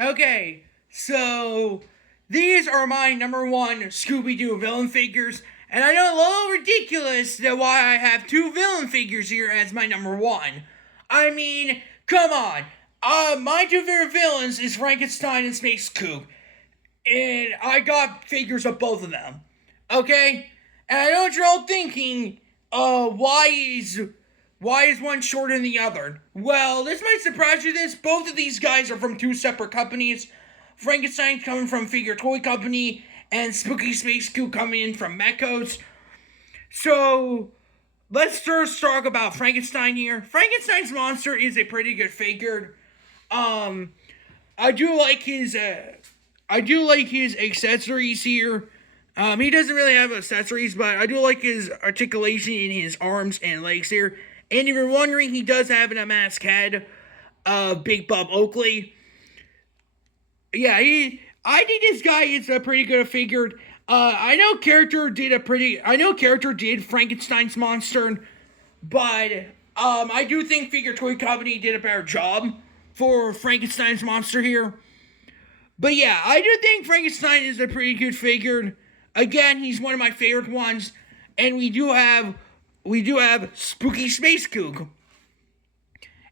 Okay, so these are my number one Scooby Doo villain figures, and I know a little ridiculous that why I have two villain figures here as my number one. I mean, come on. My two favorite villains is Frankenstein and Space Kook, and I got figures of both of them. Okay, and I know what you're all thinking. Why is one shorter than the other? Well, this might surprise you. Both of these guys are from two separate companies. Frankenstein coming from Figure Toy Company, and Spooky Space Kook coming in from Mechos. So let's first talk about Frankenstein here. Frankenstein's monster is a pretty good figure. Um, I do like his accessories here. He doesn't really have accessories, but I do like his articulation in his arms and legs here. And if you're wondering, he does have an unmasked head of Big Bob Oakley. Yeah, I think this guy is a pretty good figure. I know character did Frankenstein's monster, but I do think Figure Toy Company did a better job for Frankenstein's monster here. But yeah, I do think Frankenstein is a pretty good figure. Again, he's one of my favorite ones, and we do have Spooky Space Kook.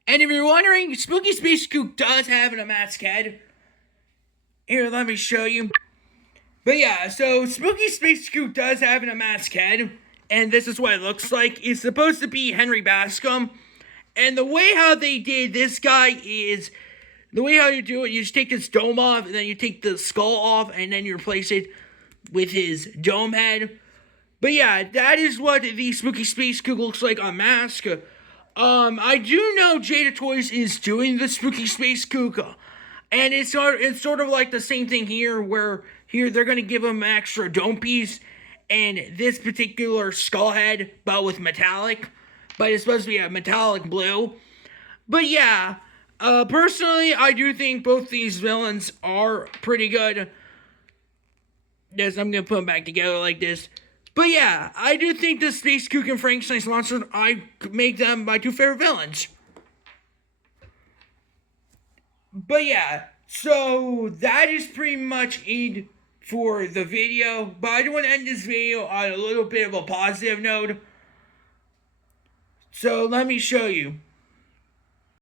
And if you're wondering, Spooky Space Kook does have an unmasked head. Here, let me show you. But yeah, so Spooky Space Kook does have an unmasked head, and this is what it looks like. It's supposed to be Henry Bascom, and the way how they did this guy is, the way how you do it, you just take this dome off, and then you take the skull off, and then you replace it with his dome head. But yeah, that is what the Spooky Space Kook looks like on mask. I do know Jada Toys is doing the Spooky Space Kook, and it's sort of like the same thing here, where here they're going to give him an extra dome piece, and this particular skull head, but with metallic, but it's supposed to be a metallic blue. But yeah, personally, I do think both these villains are pretty good. Yes, I'm going to put them back together like this. But yeah, I do think the Space Kook and Frankenstein's monster, I make them my two favorite villains. But yeah, so that is pretty much it for the video. But I do want to end this video on a little bit of a positive note. So let me show you.